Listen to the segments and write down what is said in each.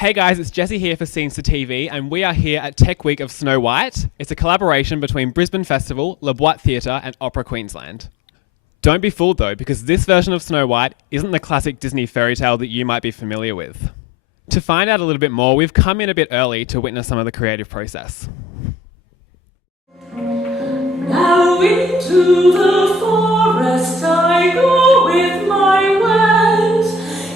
Hey guys, it's Jesse here for Scenestr TV, and we are here at Tech Week of Snow White. It's a collaboration between Brisbane Festival, Boîte Theatre and Opera Queensland. Don't be fooled though, because this version of Snow White isn't the classic Disney fairy tale that you might be familiar with. To find out a little bit more, we've come in a bit early to witness some of the creative process. Now into the forest I go with my wand,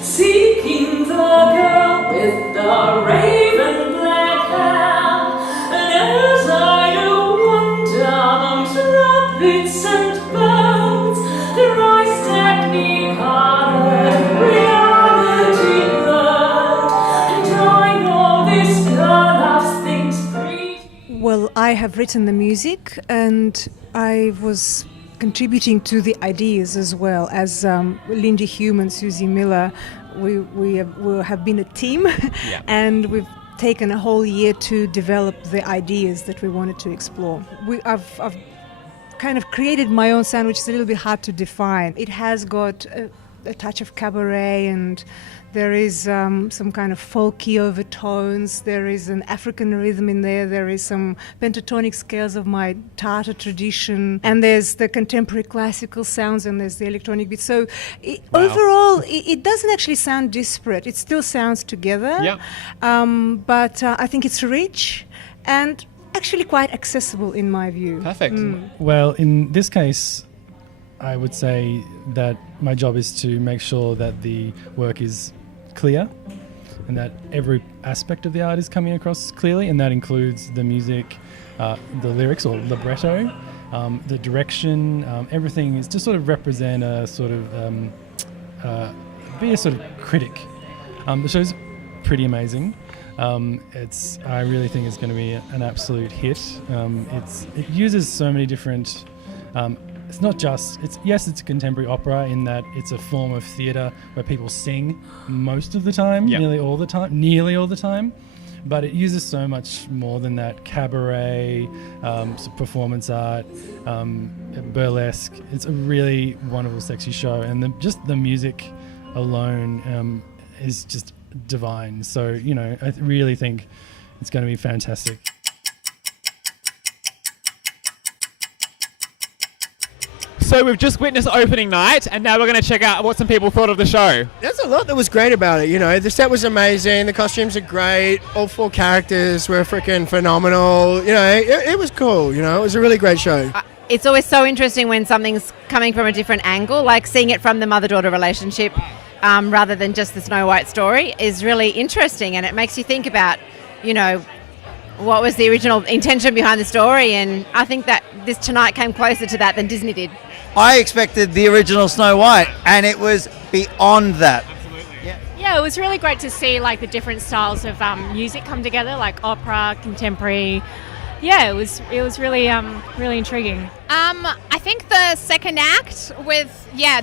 seeking the girl with the raven black hair. And as I do wander amongst rabbits and birds, there I stand me colored reality blurred, and I know this girl loves things pretty. Well, I have written the music and I was contributing to the ideas as well as Lindy Hume and Susie Miller. We have been a team and we've taken a whole year to develop the ideas that we wanted to explore. I've kind of created my own sound, which is a little bit hard to define. It has got a touch of cabaret, and there is some kind of folky overtones. There is an African rhythm in there. There is some pentatonic scales of my Tartar tradition, and there's the contemporary classical sounds, and there's the electronic beat. So overall, it doesn't actually sound disparate. It still sounds together. Yeah. But I think it's rich and actually quite accessible in my view. Perfect. Well, in this case, I would say that my job is to make sure that the work is clear and that every aspect of the art is coming across clearly, and that includes the music, the lyrics or libretto, the direction, everything is to sort of represent a sort of be a sort of critic. The show's pretty amazing. I really think it's going to be an absolute hit. It uses so many different. It's not just, it's a contemporary opera in that it's a form of theatre where people sing most of the time, nearly all the time, but it uses so much more than that: cabaret, performance art, burlesque. It's a really wonderful, sexy show, and just the music alone is just divine. So, I really think it's going to be fantastic. So we've just witnessed opening night, and now we're going to check out what some people thought of the show. There's a lot that was great about it, The set was amazing, the costumes are great, all 4 characters were freaking phenomenal. It was cool, It was a really great show. It's always so interesting when something's coming from a different angle, like seeing it from the mother-daughter relationship rather than just the Snow White story is really interesting, and it makes you think about, what was the original intention behind the story, and I think that this tonight came closer to that than Disney did. I expected the original Snow White, and it was beyond that. Yeah, it was really great to see the different styles of music come together, like opera, contemporary. Yeah, it was really really intriguing. I think the second act with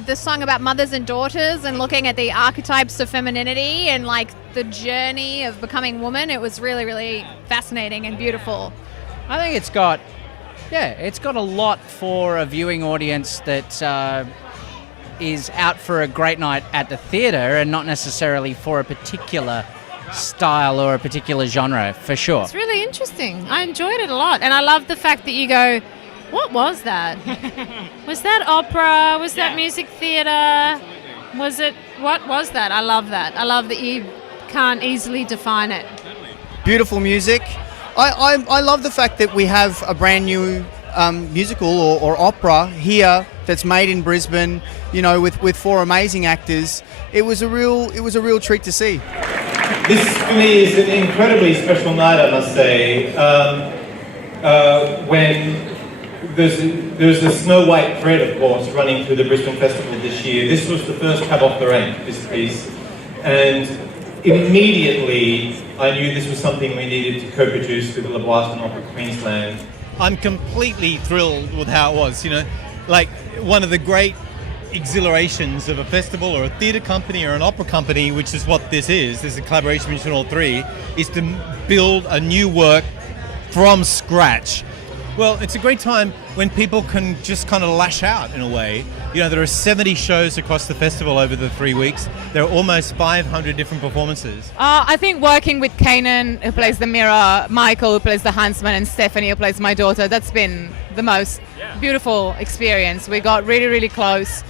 the song about mothers and daughters and looking at the archetypes of femininity and the journey of becoming woman, it was really, really fascinating and beautiful. I think it's got a lot for a viewing audience that is out for a great night at the theatre and not necessarily for a particular style or a particular genre, for sure. It's really interesting. I enjoyed it a lot, and I love the fact that you go, what was that? Was that opera? Was that music theatre? What was that? I love that. I love that you can't easily define it. Beautiful music. I love the fact that we have a brand new musical or opera here that's made in Brisbane, with 4 amazing actors. It was a real treat to see. This for me is an incredibly special night, I must say. When there's a Snow White thread, of course, running through the Brisbane Festival this year. This was the first cab off the rank, this piece, and immediately I knew this was something we needed to co-produce with Boîte and Opera Queensland. I'm completely thrilled with how it was, one of the great exhilarations of a festival or a theatre company or an opera company, which is what this is. There's a collaboration between all 3, is to build a new work from scratch Well, it's a great time when people can just kind of lash out in a way. You know, there are 70 shows across the festival over the 3 weeks. There are almost 500 different performances. I think working with KANEN, who plays the mirror, Michael, who plays the huntsman, and Stephanie, who plays my daughter, that's been the most beautiful experience. We got really, really close.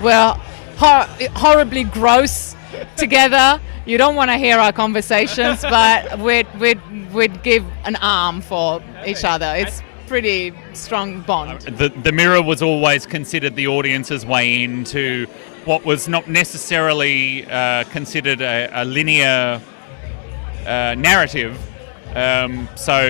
We're horribly gross together. You don't want to hear our conversations, but we'd give an arm for each other. It's pretty strong bond. The mirror was always considered the audience's way into what was not necessarily considered a linear narrative. So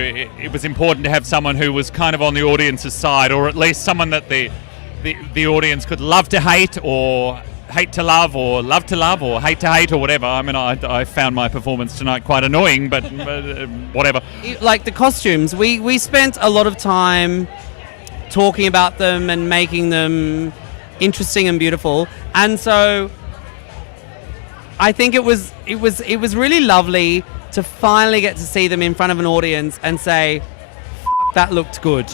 it was important to have someone who was kind of on the audience's side, or at least someone that the audience could love to hate, or hate to love, or love to love, or hate to hate, or whatever. I mean, I found my performance tonight quite annoying, but whatever. Like the costumes, we spent a lot of time talking about them and making them interesting and beautiful, and so I think it was really lovely to finally get to see them in front of an audience and say, "F***, that looked good."